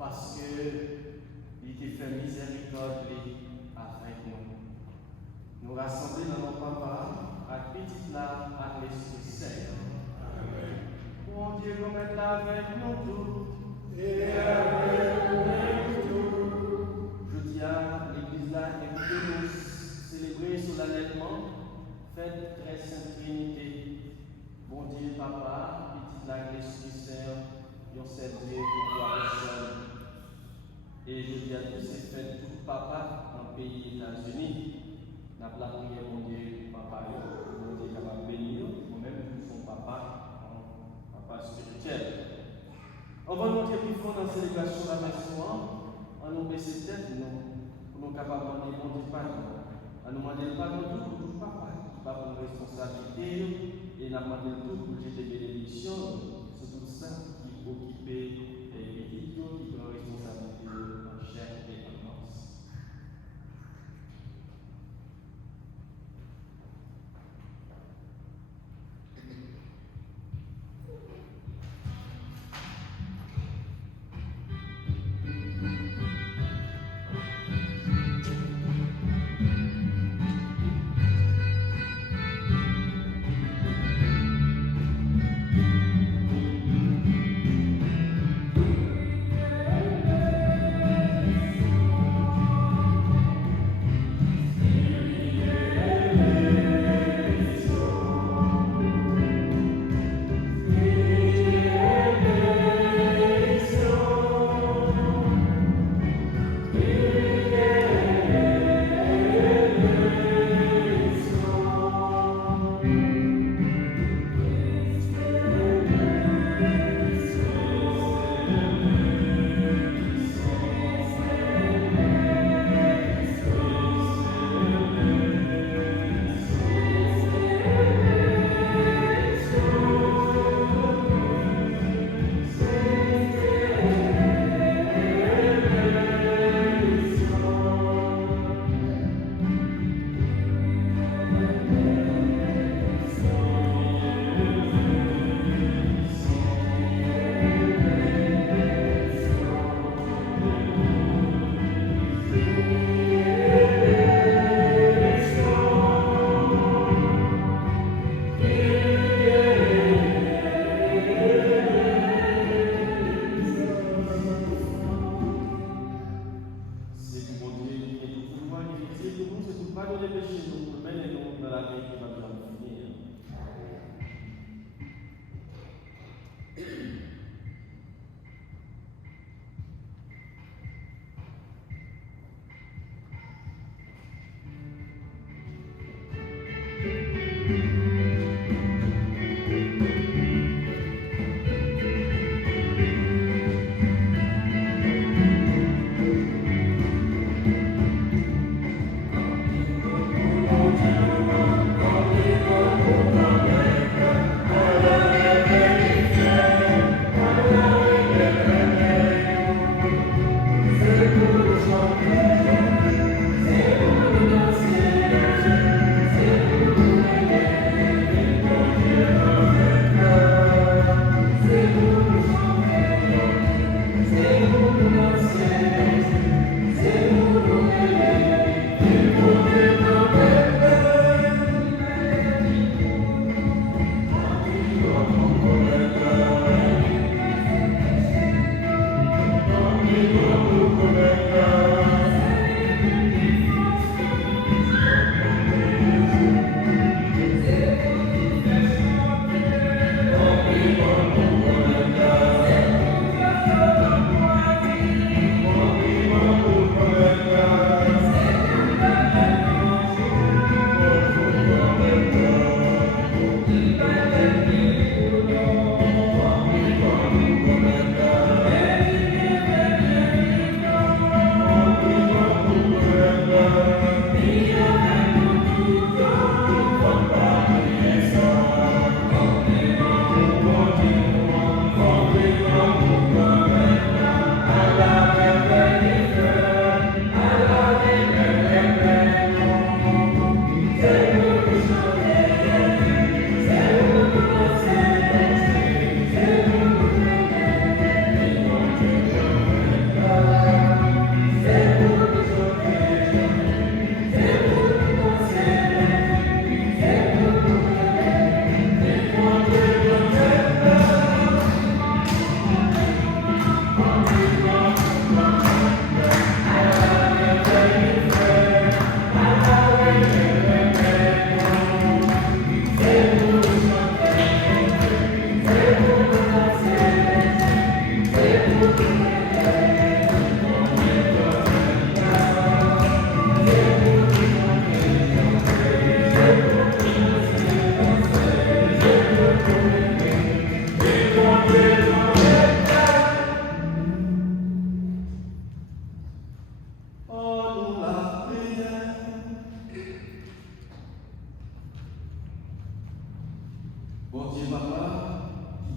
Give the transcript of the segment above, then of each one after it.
parce qu'il était fait miséricorde avec nous. Nous rassembler dans nos papas, à petite là, à l'Esprit Saint. Mon Dieu, comme est avec nous tous, et avec nous tous. Je dis à l'Église là, invitez-nous célébrer solennellement, fête très sainte Trinité. Bon Dieu, Papa, petite là, l'Esprit Saint, yon seul Dieu pour toi seul. Et je dis à tous ces fêtes, tout papa dans le pays États-Unis, n'a pas la prière, mon Dieu, papa, mon Dieu, capable de bénir, nous-mêmes, nous sommes papa spirituel. On va monter plus fort dans la célébration de la messe, on nous baisser tête, pour nous capables de demander, mon Dieu, pardon. On nous demande le pardon pour tout papa, pas pour responsabilité, et nous demandons tout pour jeter bénédiction, c'est tout ça qui occupe les petits qui prend responsabilité en chair et en os.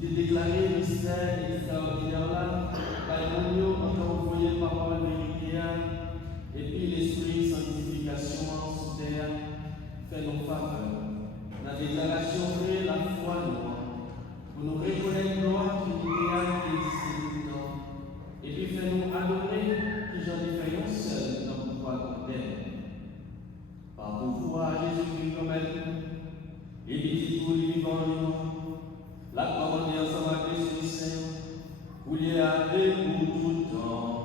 t'es déclaré mystère extraordinaire là, par nous, encore envoyé parole vérité, et puis l'esprit sanctification sous terre, fait nos faveurs. La déclaration vraie, la foi, nous, pour nous reconnaître gloire qui existe tout le temps, et puis fais-nous adorer qui j'en ai fait un seul dans le pouvoir de terre. Par pouvoir Jésus-Christ comme elle, et dit pour lui vivant, la commande ensemble avec les Saint, vous y allez pour tout le temps.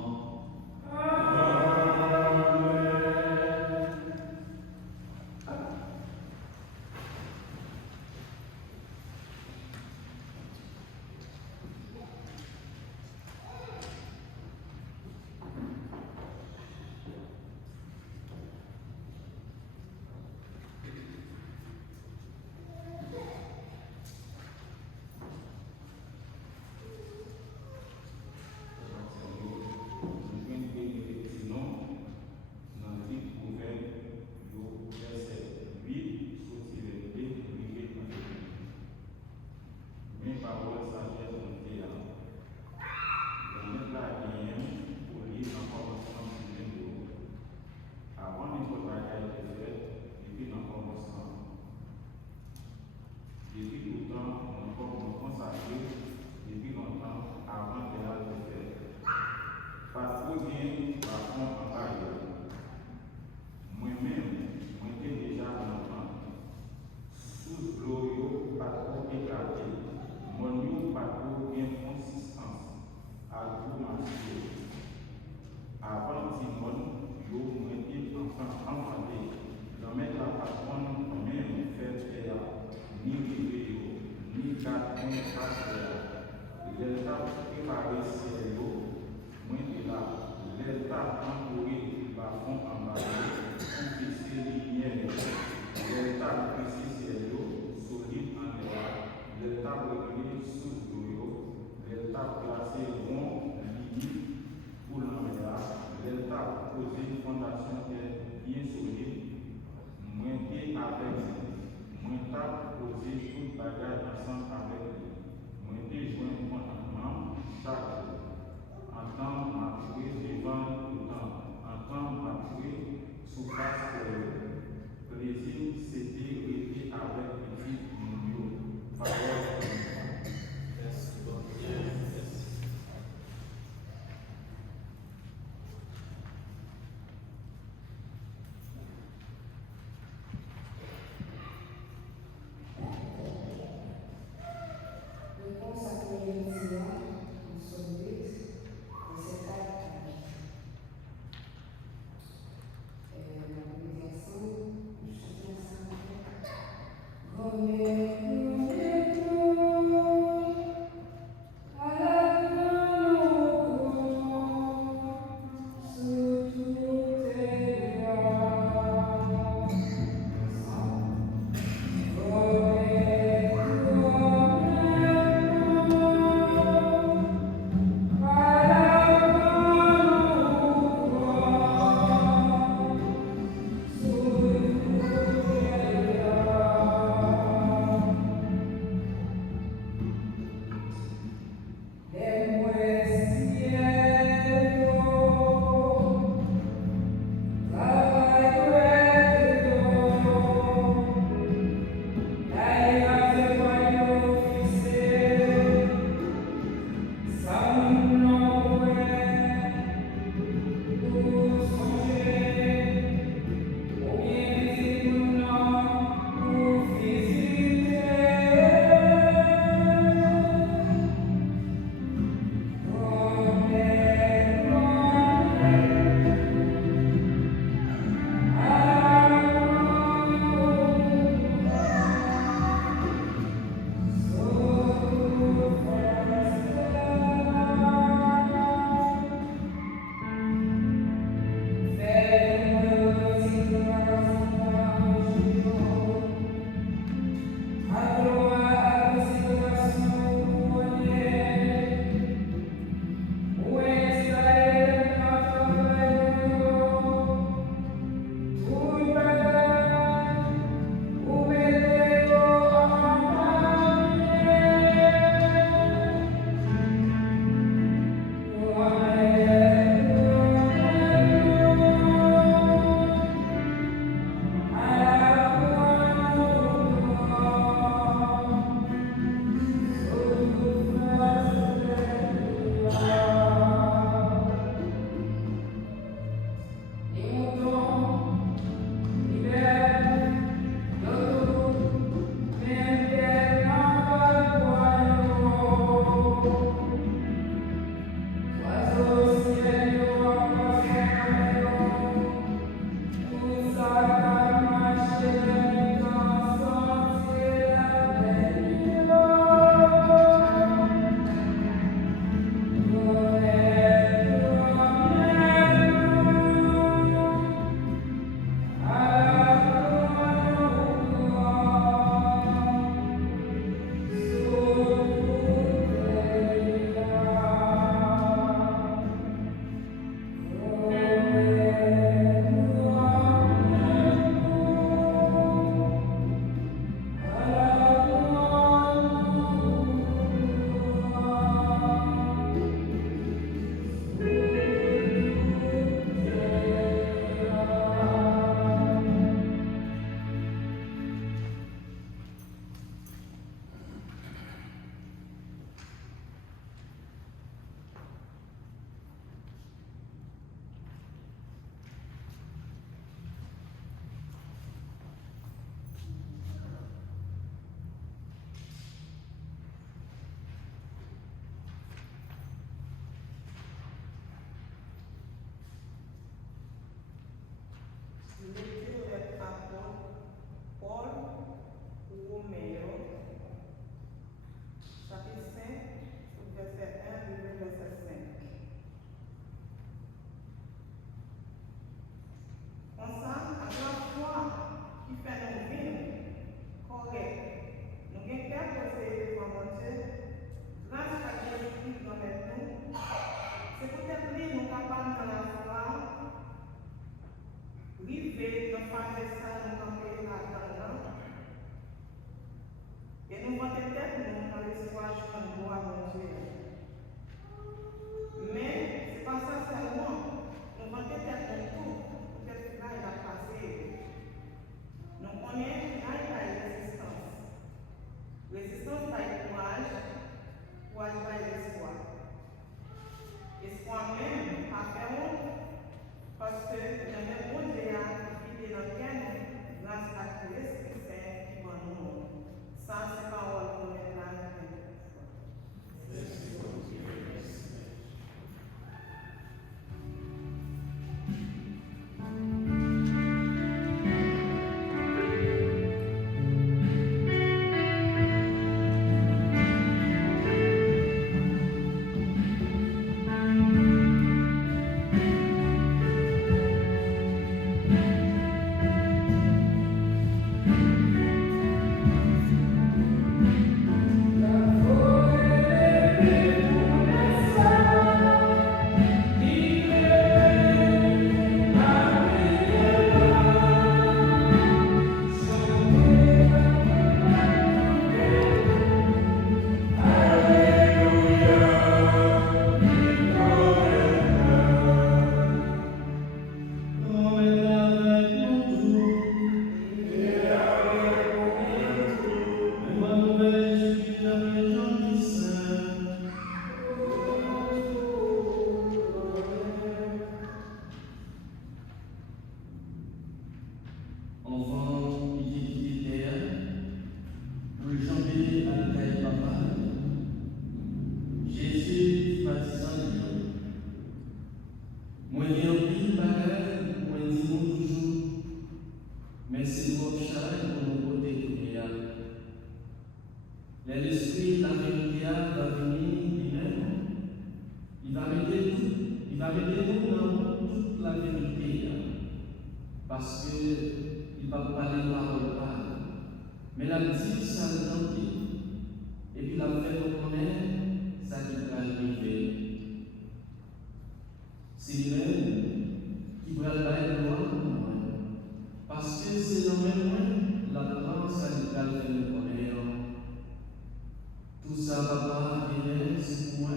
prière, c'est pour moi.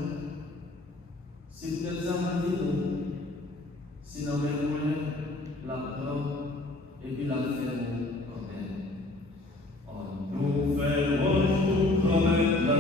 C'est peut-être ça m'a dit nous. C'est dans mes moyens, la prendre et puis la faire quand même. Nous faisons promettre la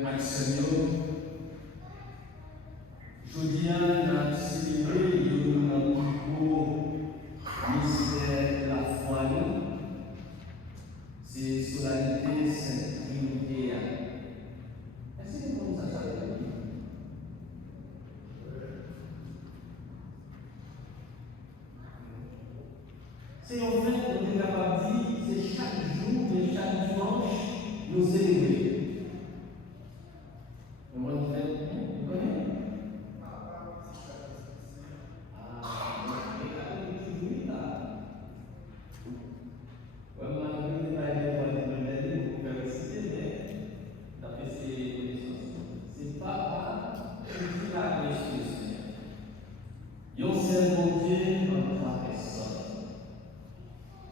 Frère Seigneur, je dis à la célébrer notre mystère de la foi. C'est solennité sainte Trinité. Est-ce que vous ça s'appelle? C'est en fait, on est capable de dire, c'est chaque jour et chaque dimanche, nous célébrer.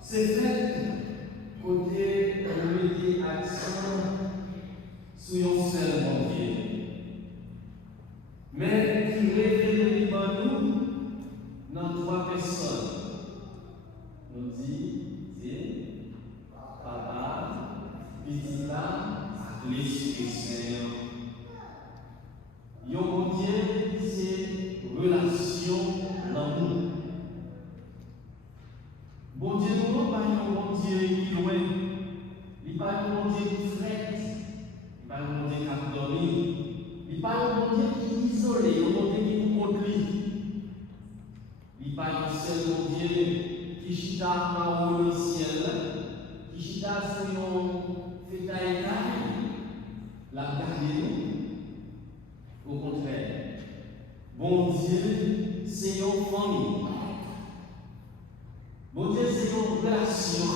C'est fait côté de accent sur un seul bon Dieu. Mais qui révèle nous dans trois personnes. Nous dit Dieu, Papa, Petit là, l'Esprit Saint. Yon bon Dieu, c'est relation l'amour. Bon Dieu, nous ne parlons pas de bon Dieu qui est loin. Il ne parle pas de bon Dieu qui frette. Il parle de bon Dieu qui a dormi. Il parle de bon Dieu qui est isolé, de bon Dieu qui nous contre lui. Il parle de seul bon Dieu qui chita en haut du ciel, qui chita sur un fétail la garder nous. Au contraire, bon Dieu, c'est une famille. Bon Dieu, c'est une relation.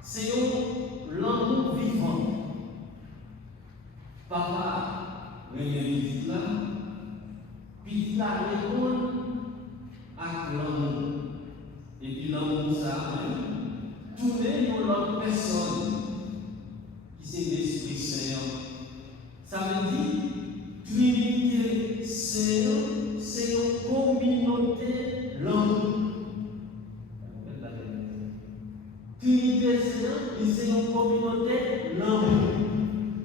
C'est l'amour vivant. Papa, petit là, petit là répond à l'amour. Et puis l'amour, ça, tourner pour l'autre personne qui c'est l'Esprit Saint. Ça veut dire, Trinité Saint, c'est une communauté l'amour. Trinité Saint, c'est une communauté l'amour.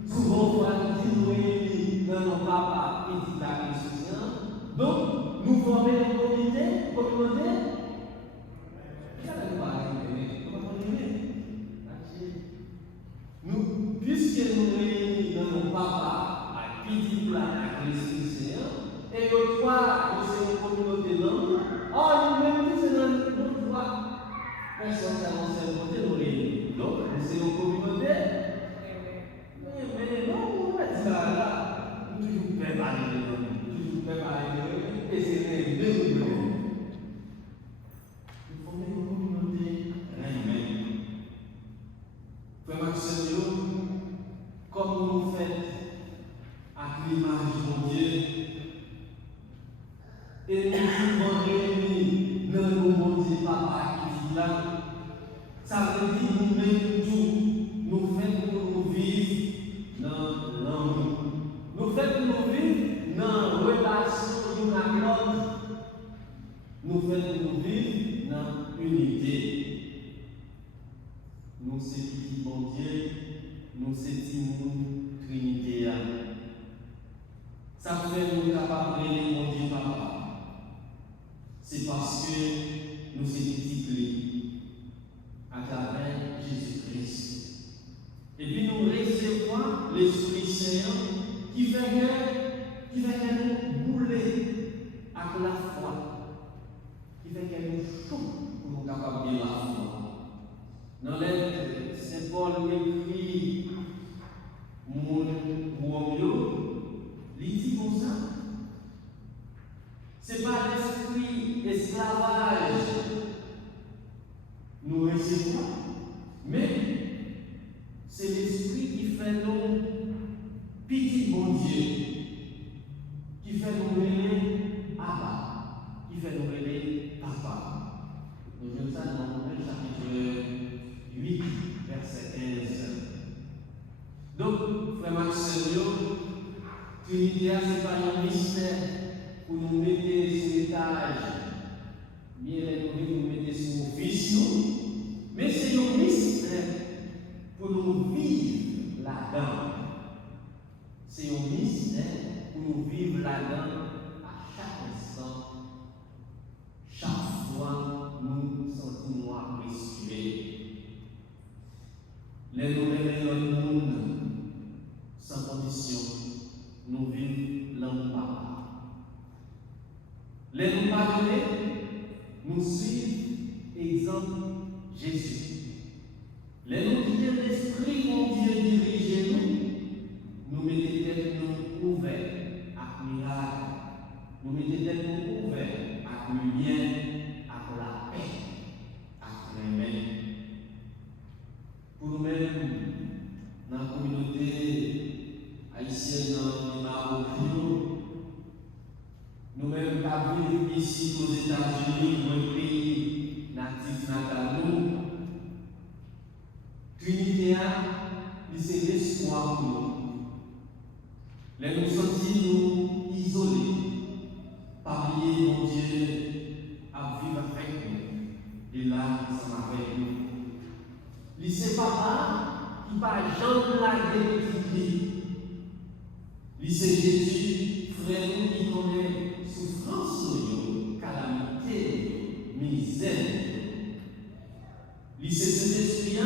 Souvent, on va nous dire, non, non, papa, petit là, Christ Saint. Donc, nous formons une communauté. Nous, puisque nous réunissons dans nos papas, à petit plat, à l'Esprit Saint, et le trois, nous sommes une communauté d'amour, nous-mêmes, nous sommes nos trois. Personne n'a lancé un côté, nous réunissons. Donc, nous sommes une communauté. Mais non, nous ne sommes pas là. Nous toujours préparés de nous. Toujours préparés de nous. Et c'est les deux nous. Nous formons une communauté réunie. Frère Seigneur, comme nous faites à l'image de Dieu, et nous sommes réunis dans le bon Dieu Papa qui vit là, ça veut dire nous-mêmes tout, nous faisons pour nous vivre dans l'amour. Nous faisons pour nous vivre dans la relation d'une à l'autre. Nous faisons pour nous vivre dans l'unité. Nous, c'est petit bon Dieu, nous, c'est petit monde Trinité. chaud pour nous capables de la foi. Dans l'aide, Saint Paul écrit mon Romeo, il dit comme ça. Ce n'est pas l'esprit esclavage nous recevons, mais c'est l'esprit qui fait nous petit bon Dieu, qui fait nous mêler Abba, qui fait nous mêler Papa. Nous voyons ça dans le chapitre 8, verset 15. Donc, frère Maxime, Trinité, ce n'est pas un mystère pour nous mettre sur l'étage, bien nous mettre sur l'office, mais c'est un mystère pour nous vivre là-dedans. C'est un mystère pour nous vivre là-dedans à chaque instant, chaque fois nous sentons à respirer. Les nouvelles dans le monde, sans condition, nous vivons l'embarras. Les nous pardonner, nous suivons exemple Jésus. Les nous quitter l'esprit mon Dieu dirige nous mettons tête nous ouverts à miracle, nous mettons tête nous ouverts à lumière, à la paix, à les mains. Pour nous-mêmes, dans la communauté haïtienne, dans le Maroc, nous-mêmes, qui vivons ici aux États-Unis, dans un pays natif natal, Trinité, c'est l'espoir pour nous. Les nous sentir nous isolés, parler mon Dieu, à vivre avec nous, et là, ensemble avec nous. C'est papa qui va jamais blaguer petite vie. C'est Jésus, frère, qui connaît souffrance, calamité, misère. C'est cet esprit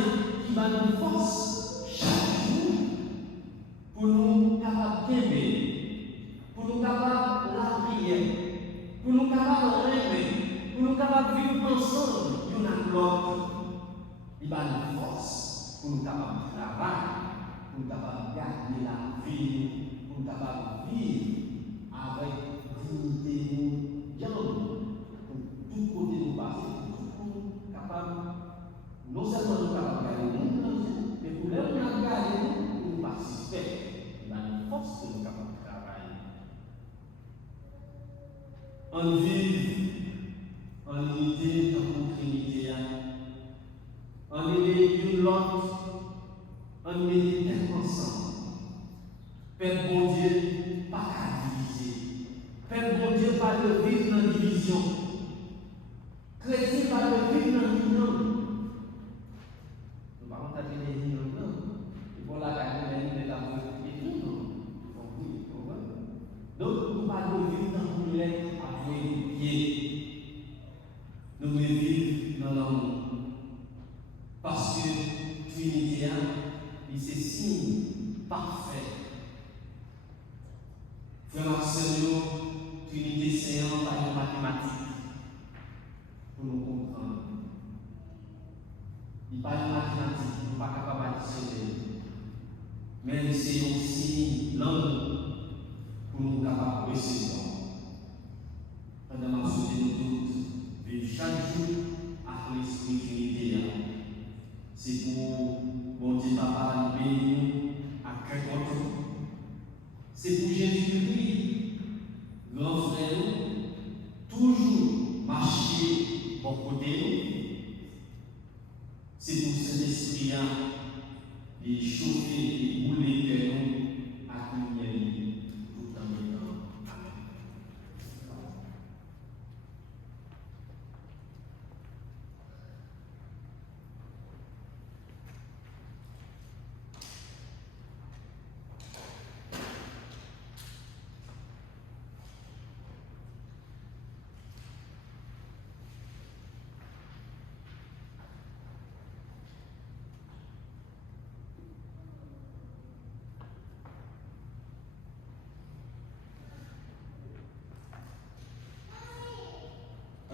qui va nous force chaque jour pour nous capables d'aimer, pour nous capables de la prière, pour nous capables de rêver, pour nous capables de vivre ensemble, l'un à l'autre. Il va nous force pour nous capables de travailler, pour nous capables de garder la vie, pour nous capables de vivre avec dignité, bien, pour tout côté nous passer, pour nous capables, non seulement nous capables de garder le monde, mais pour leur garder pour nous participer. Il va nous force pour nous capables de travailler. On vit en unité dans la Trinité. On est une l'autre, on médite ensemble. Père bon Dieu, pas qu'à diviser. Père bon Dieu, pas de vivre dans la division. Chrétien, pas de vivre dans la division. Nous ne pouvons pas dire les divisions. Et pour la carrière, nous avons et tout. Donc, nous ne pouvons pas vivre dans le lait à les pieds. Nous devons vivre dans l'amour. Parce que Trinité, c'est signe parfait. Frère Marcel, Trinité, c'est un par mathématique pour nous comprendre. Il parle de mathématique, nous ne sommes pas capables d'additionner. Mais c'est aussi l'amour pour nous capables de recevoir. Pendant ma souhaité nous tous, vivre chaque jour avec l'esprit Trinité. C'est pour bon Dieu Papa nous bénir à cœur contre. C'est pour Jésus-Christ, grand frère, toujours marcher au côté. C'est pour cet esprit-là, les chauffer, les bouler que nous à lumière tout en temps. Amen.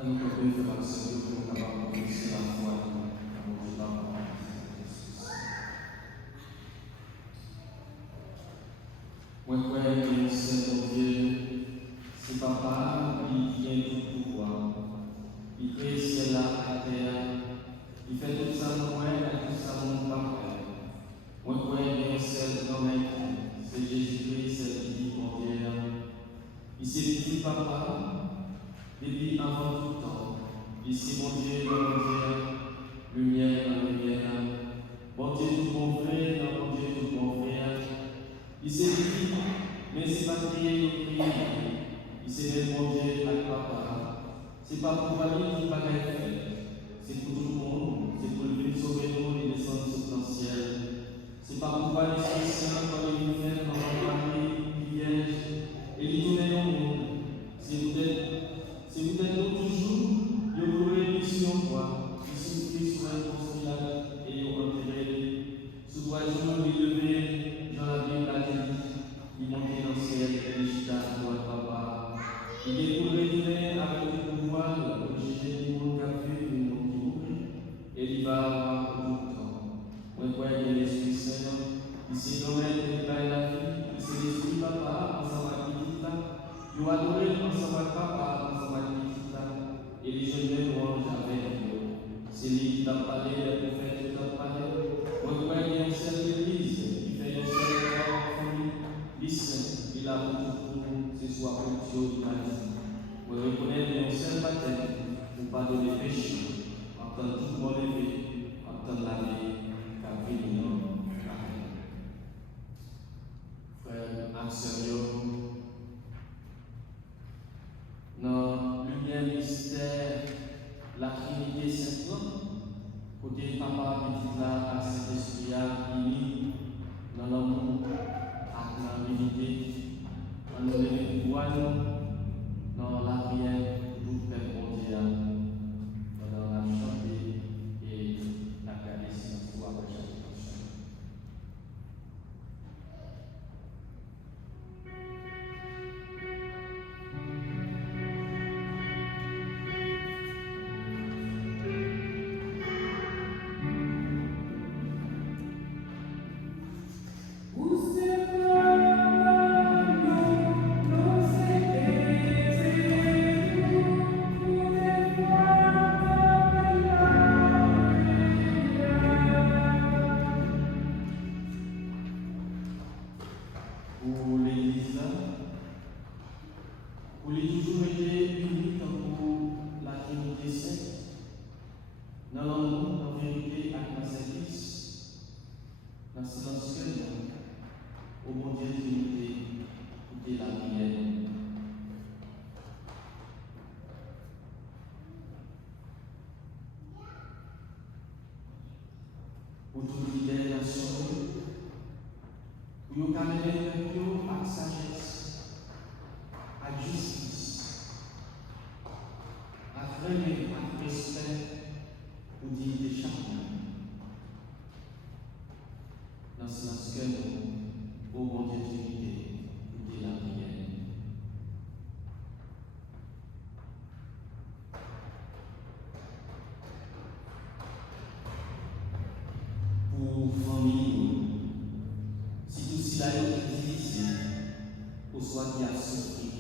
nous pouvons faire action pour nous capables de laisser la foi dans mon Dieu Papa. Moi, je crois que c'est mon Dieu, c'est Papa qui vient tout pouvoir. Il crée cela à terre. Il fait tout ça pour moi et tout ça pour mon Papa. Moi, je crois que c'est le maître, c'est Jésus-Christ, c'est le dit mon Dieu. Il s'est dit Papa, depuis avant tout temps. Ici, mon Dieu, lumière dans lumière. Mon Dieu, tout mon frère, mon Dieu, tout mon frère. Il s'est dit, mais c'est pas prier, prier. Il s'est dit, mon Dieu, avec Papa. C'est pas pour aller tout bagaille faire. C'est pour tout le monde. C'est pour le sauver nous et descendre sur le ciel. C'est pas pour aller sur le ciel quand il nous fait dans Marie, Vierge, et il tourne dans le monde. C'est peut-être nous toujours, il y aurait une mission quoi. Il suffit sur un consulat et il enterré. Ce 3 jours, il levé dans la Bible a dit, il montait dans le ciel et il chita à droite Papa. Il est pour retourner avec le pouvoir pour juger le monde qui a vu et le monde qui mourit. Et il va avoir tout le temps. Moi, je crois qu'il y a l'Esprit Saint. Il s'est donné il va la vie. Il s'est l'Esprit Papa, ensemble avec Petite. Il a adoré ensemble avec Papa, ensemble avec Petite. Et les jeunes louanges avec Dieu. C'est lui qui a parlé, le prophète qui a parlé. Moi, je crois qu'il y a une seule église qui fait une seule famille. Listen, il a beaucoup pour nous, ce soit pour Dieu, il m'a dit. Vous reconnaissez un seul baptême pour pardonner les péchés, attendre tout bon levé, attendre la vie, car venir. Amen. Frère, en sérieux, dans le lien mystère, la Trinité Sainte, côté Papa, Petit là, à Saint-Esprit, unis dans l'amour, à la vérité, dans le pouvoir. Dans la prière, tout fait bon Dieu, dans la chanter et la garder silence pour après chaque chanson. Pour l'Église, pour les toujours été unique pour la Trinité Sainte, dans l'amour, dans la vérité, avec la service, dans le silence au bon Dieu Trinité, écoutez la prière. Pour tout leader national, pour nous camérer le peuple avec sagesse, avec justice, avec vraiment, avec respect, pour dignité chacun. Dans ce sens que nous, au bon Dieu Trinité, écoutez la prière. Pour famille, si tout cela est utilisé, pour soi qui a souffert,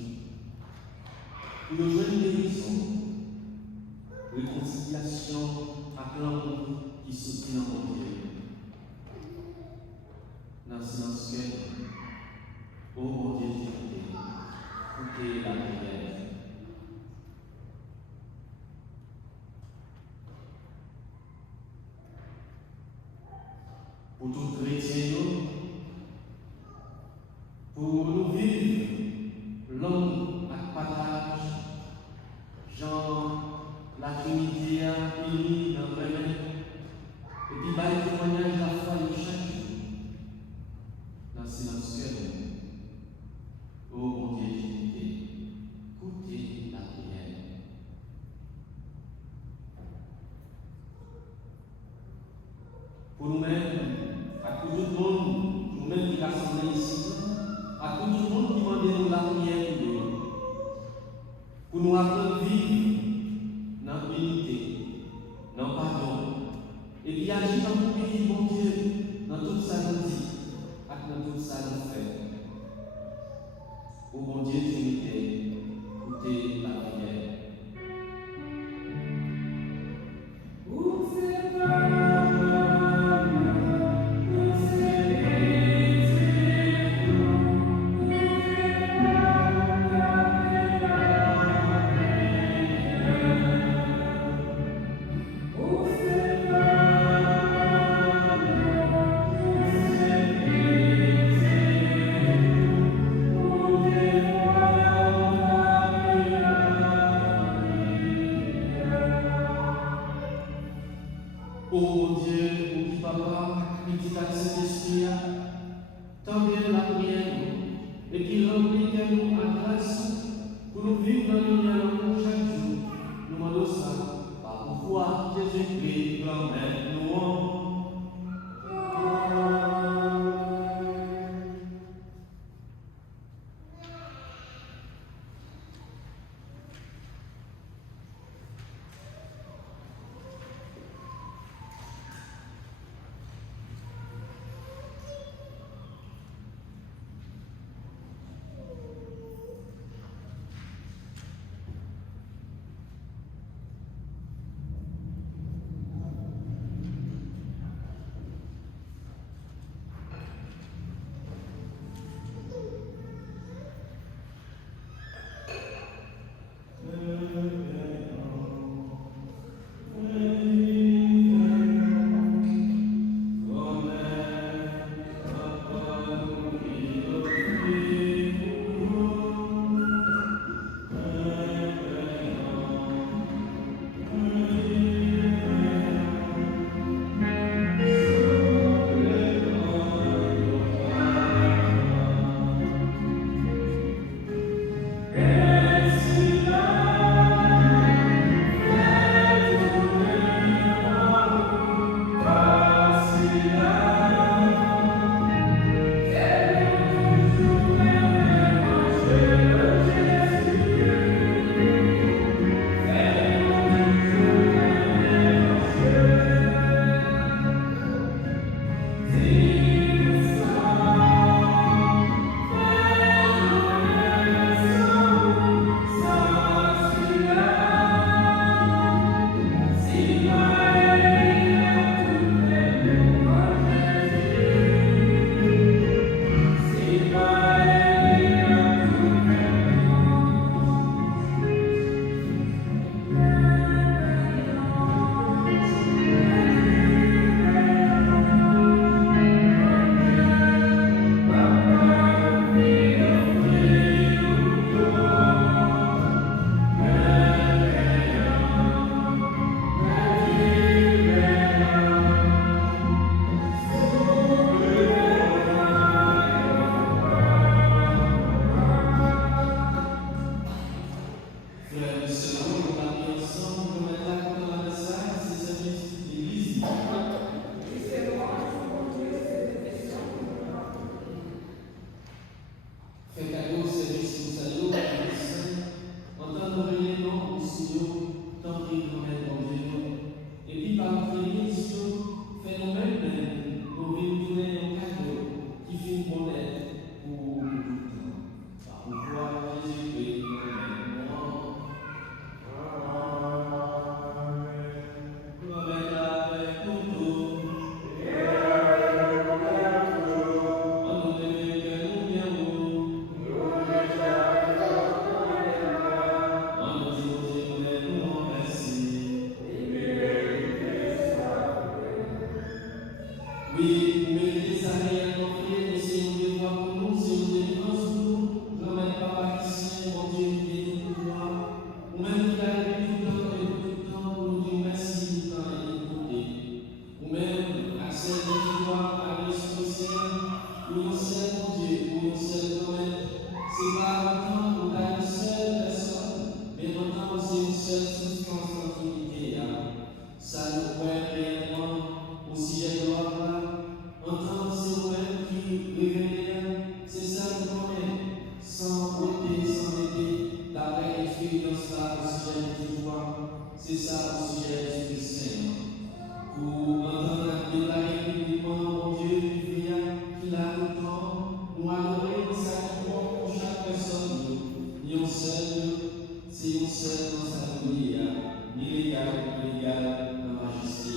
pour nous jouer une guérison, réconciliation avec l'amour qui soutient en Dieu. Dans ce sens que, ô mon Dieu, écoutez la prière. Pour tout chrétien, pour nous vivre l'homme à partage, genre la Trinité unie dans le remède, et puis par le témoignage de la foi de chaque jour, dans le silence que nous, ô mon Dieu Trinité, écoutez la prière. Pour nous-mêmes, à tout le monde, nous-mêmes qui rassemblés ici, à tout le monde qui demande nous la prière pour nous apprendre à vivre Dieu Trinité, écoutez la prière. Ô mon Dieu, ô qui papa, qui t'a Saint-Esprit, tant bien la prière, et qui remplit de nous à grâce, pour nous vivre dans l'univers d'amour chaque jour. Nous demandons ça, par pouvoir Jésus-Christ, grand-mère, nous seul dans sa folie, ni l'égal pour l'égal dans la majesté.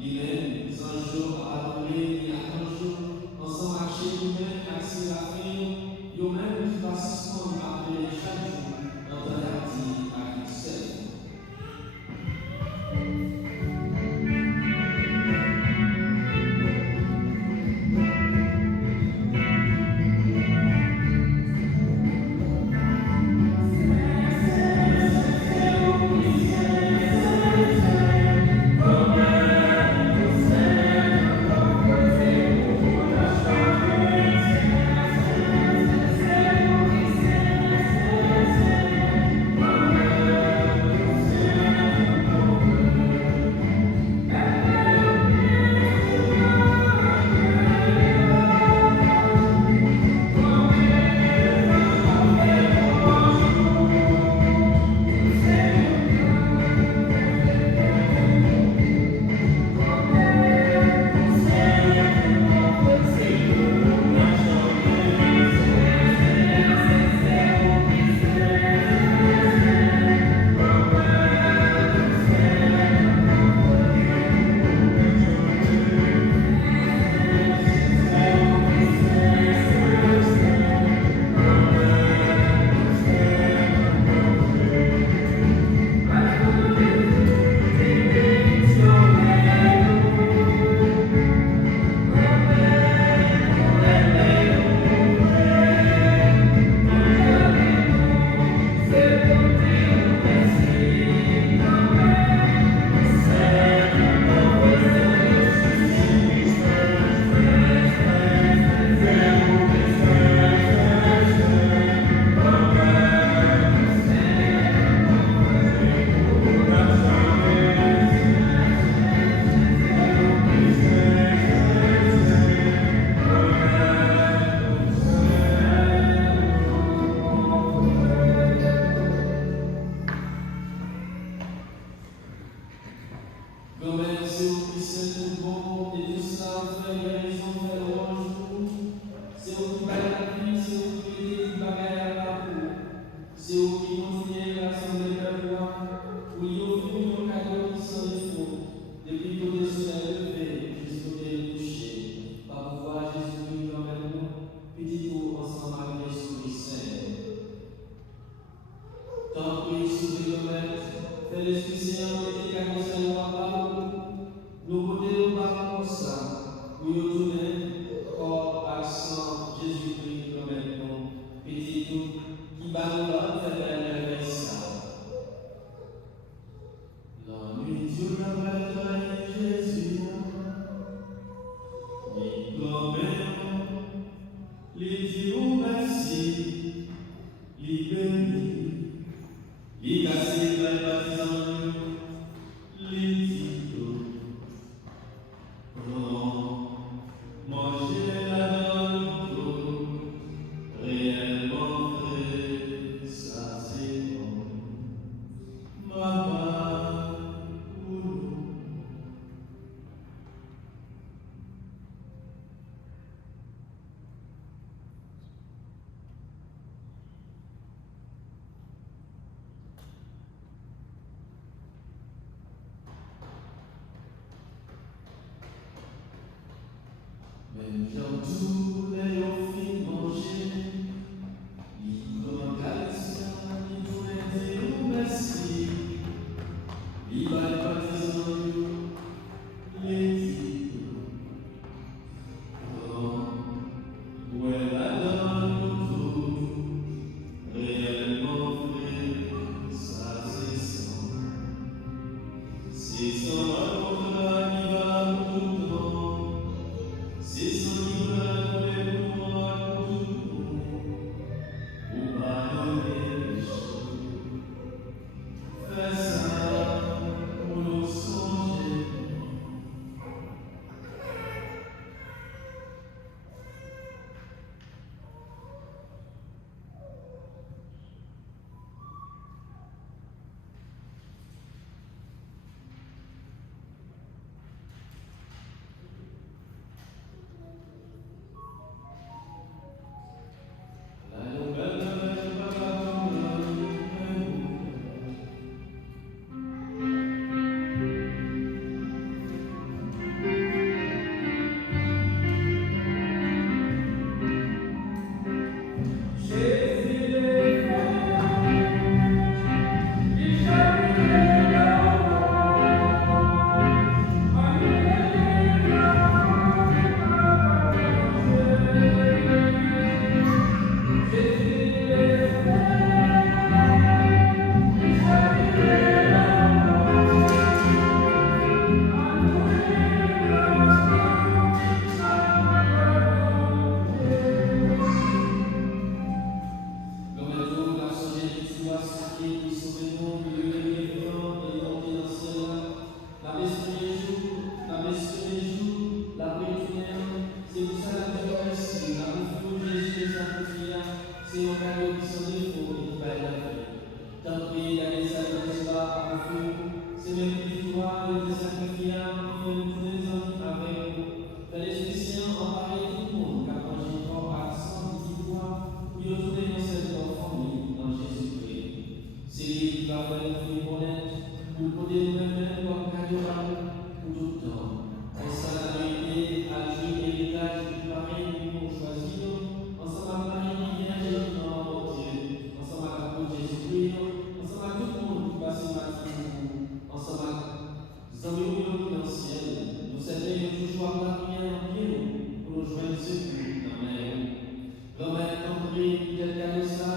Lui-même, un jour à adorer, ni à un jour, ensemble marcher lui-même, accès à faire, lui-même qui passe son après chaque jour, dans un arti à Christ. C'est son livre c'est un cadeau qui s'en défaut et qui va être fait. Tant pis, la message de l'histoire à vous, c'est même victoire de sacrifier pour tous les hommes avec vous. Dans l'Esprit Saint, emparez tout le monde, car quand j'ai fort accent de victoire, puis retournez dans cette famille en Jésus-Christ. C'est lui qui va faire nous faire connaître, pour poder nous-mêmes comme cadeau pour tout le temps. Et ça, la vérité, à jouer l'héritage du pareil que nous choisir, ensemble avec Marie Vierge et notre Dieu, ensemble avec l'apôtre Jésus-Christ, ensemble avec tout le monde qui passe Marie, ensemble avec les amis qui dans le ciel, nous servons toujours à la prière en pied pour nous joindre secours dans la mer. L'homme est compris, tel cadeau ça,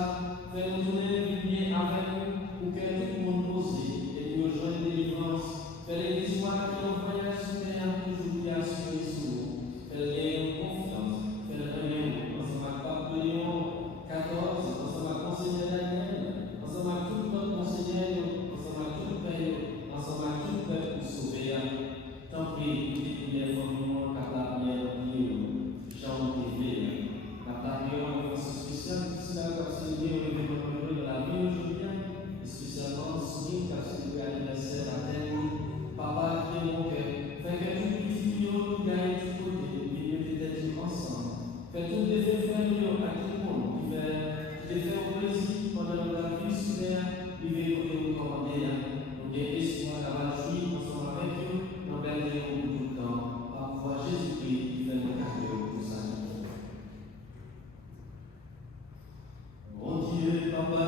fait-nous tourner bien avec nous pour que tout le monde pose et nous rejoigne délivrance. Fais l'église qui nous voyage sur terre, toujours bien assuré sur nous. Fais gagner confiance, fais le premier ensemble avec Pape Léon 14, ensemble avec Monseigneur Daniel, ensemble avec tout notre Monseigneur, ensemble avec tout le Père, ensemble avec tout le peuple pour sauver. Tant pis, toutes les familles, car la prière en Dieu, Jean TV, car la prière en France spéciale, qui s'est célébrée au événement de la vie aujourd'hui, et spécialement soumis car c'est l'anniversaire à terre. Papa, qui est mon cœur, fais que tout petit tuyau nous gagne du côté, et mieux peut-être ensemble. Fais tout les faits frères à tout le monde qui fait au plaisir pendant la vie sur terre, vivez comme vous commandez. Nous avons espoir d'avoir joui ensemble avec eux, dans le bel pour tout le temps, par foi Jésus-Christ qui fait le cadeau pour sa vie. Mon Dieu, Papa,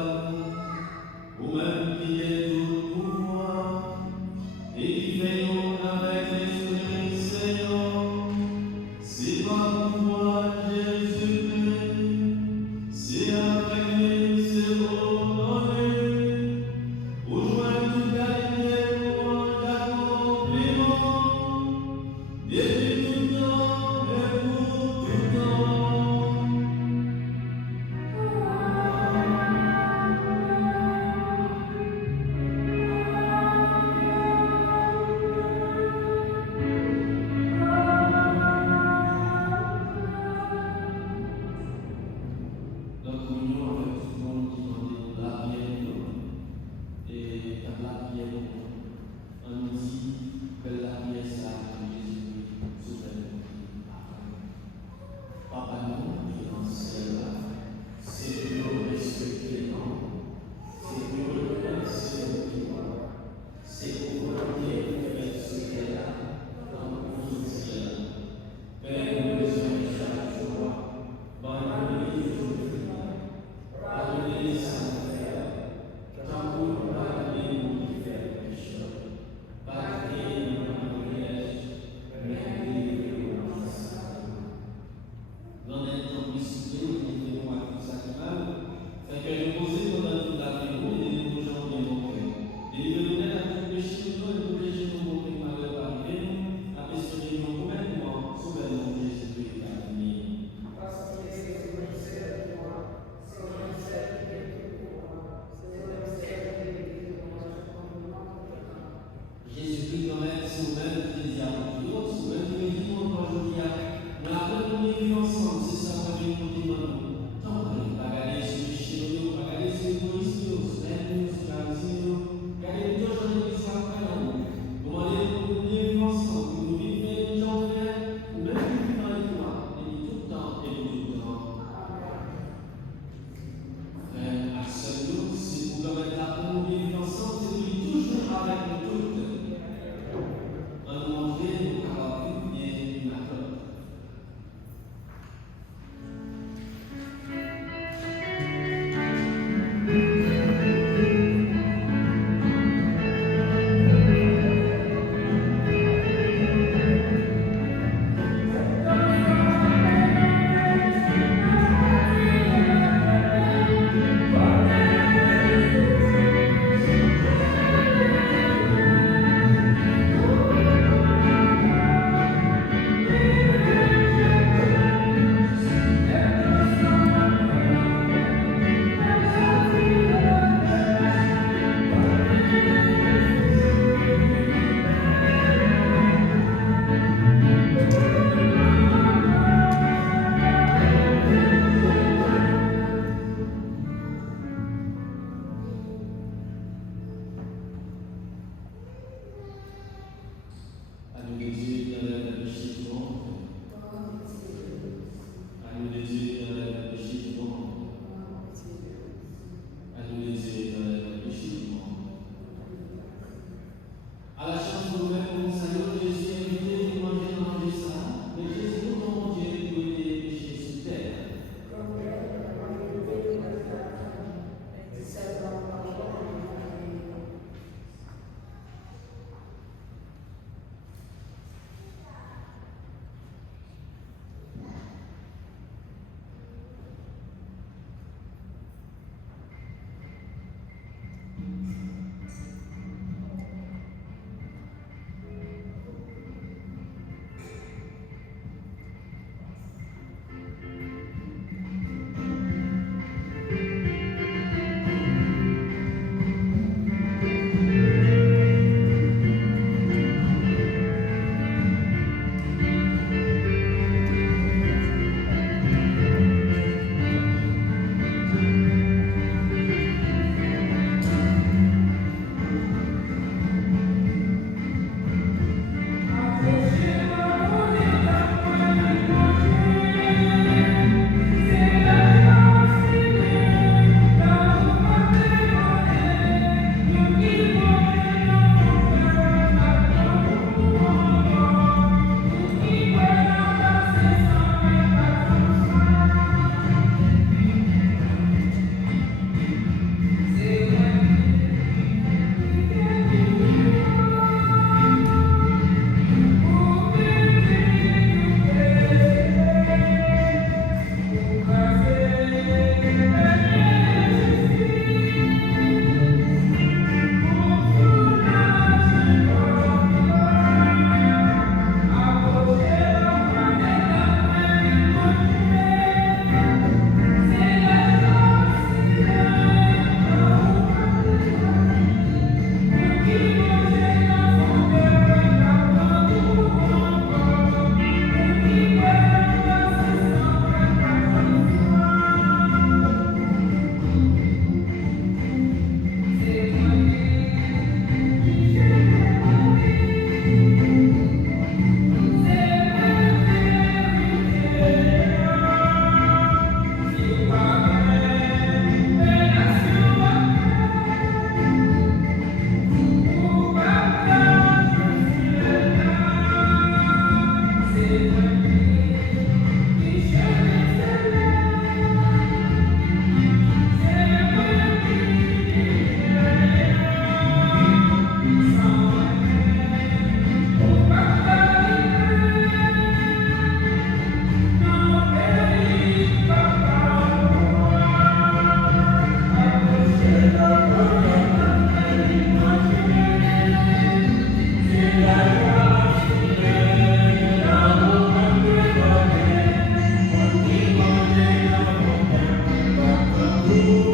vous-même qui êtes tout pouvoir, et qui veillons avec l'Esprit Seigneur, c'est par pouvoir Jésus-Christ, c'est avec lui, c'est ordonné, pour joindre toute qualité pour l'accomplissement, depuis tout temps et pour tout temps. Notre union avec tout le monde qui demande la prière et car la prière on nous dit que la prière c'est Jésus-Christ souverain. Papa nous qui est dans le ciel, c'est pour nous respecter non, c'est pour nous remercier de toi, c'est pour nous faire ce qu'elle a dans notre vie ciel. Père, nous besoin chaque jour, dans la vie de Amen.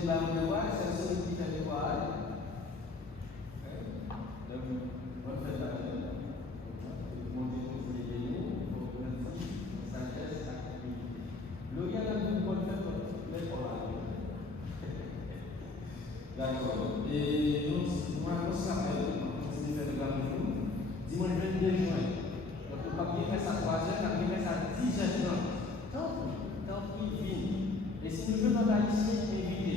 dit là, on voit, c'est celui qui fait le travail. Donc, on fait la mon Dieu, vous êtes bénis, pour votre sagesse et activité. Le gars là, vous pouvez faire les problèmes. D'accord. Et donc, moi, on s'appelle, on continue de faire le gars dimanche 22 juin. Donc, le papier fait sa 3h, le papier fait sa 10h30. Tant pis, vigne. Et si nous jouons dans la liste invité,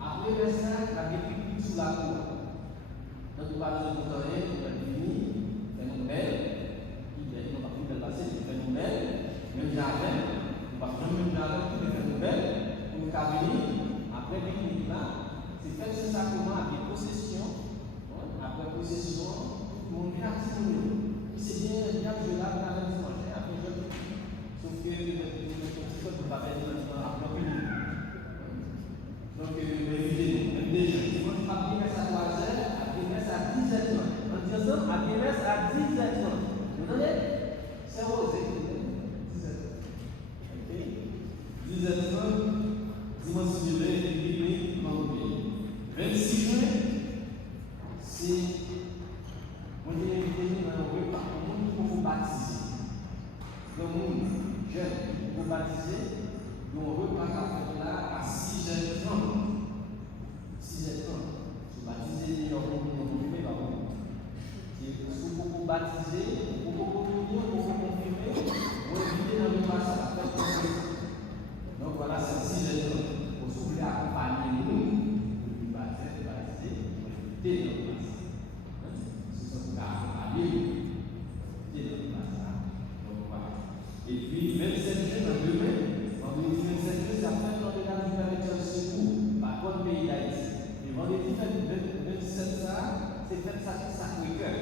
après le sac, la république sous la cour. Donc, nous parlons de notre année, nous allons finir, faire une belle, il n'a pas pu le passer, il fait une belle, même jardin, nous parlons même jardin, il fait une belle, pour nous venir, après le pique là, c'est faire ce sacrement avec possession, après possession, tout le monde vient à petit peu. Puis c'est bien joué là, on a un dimanche, après je sauf que ne peut pas faire à bloquer. Donc, même déjà, si on ne pas bien à 3h, à 10h30. On dit ensemble, à 10h30. Vous entendez? C'est osé. 10h30, dimanche juillet, vendredi. 26 juin, c'est. On dit invité dans un repas pour vous baptiser. Le monde jeune, pour baptiser, nous on repas là à 6h30. 6h30. Se baptiser, on confirmer par contre. Si vous baptiser, vous confirmer, vous inviter dans le passage à faire donc voilà, c'est 6h30. Pour souffler accompagner nous, pour baptiser, inviter dans le passage. C'est ça pour accompagner inviter dans le passage. Donc voilà. Et puis 27 juin, demain, vendredi 27 juin, c'est la fin de l'ordonnance du Père Secours, par contre, pays d'Haïti. Et vendredi 27 ça, c'est fait Sacré-Cœur.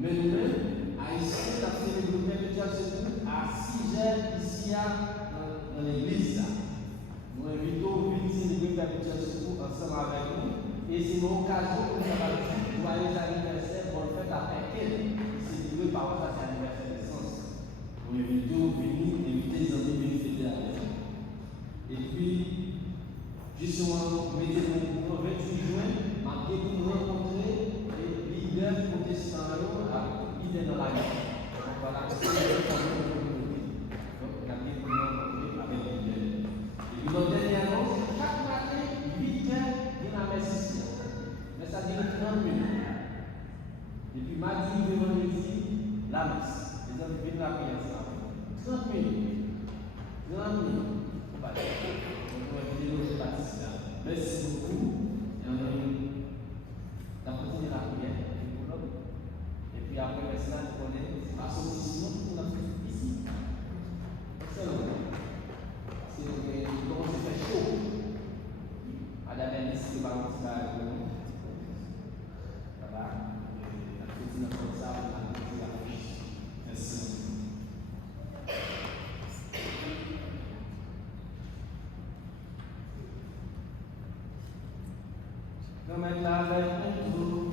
Mais nous-mêmes, Haïtiens, on a fait le Père Secours à 6h ici dans l'église. Nous invitons à venir le Père Secours ensemble avec nous. Et c'est mon occasion pour nous faire joyeux anniversaire pour le faire à Pékin. C'est le par ça, c'est l'anniversaire de sens. Pour inviter aux venus, inviter les amis venus fêter la maison. Et puis, justement, mettez-vous le 28 juin, marquez pour nous rencontrer les leaders protestants qui étaient dans la guerre. Donc voilà, c'est le fameux communauté. Donc, marquez pour nous rencontrer avec les leaders. Et puis, notre dernière annonce, chaque matin, 8h, il y a un messe. Mais ça dure 30 minutes. Et puis, mardi, vendredi, la messe. Les hommes viennent la prière. 30 minutes. 30 minutes. Merci beaucoup. On a continué la prière. Et puis après, maintenant, on connaît pas sortissement pour la ici. C'est comment c'est fait chaud. À la même ici, le ballon qui va voilà. La petite note comme ça, on a continué la prière. Merci. Comme elle l'avait pour vous.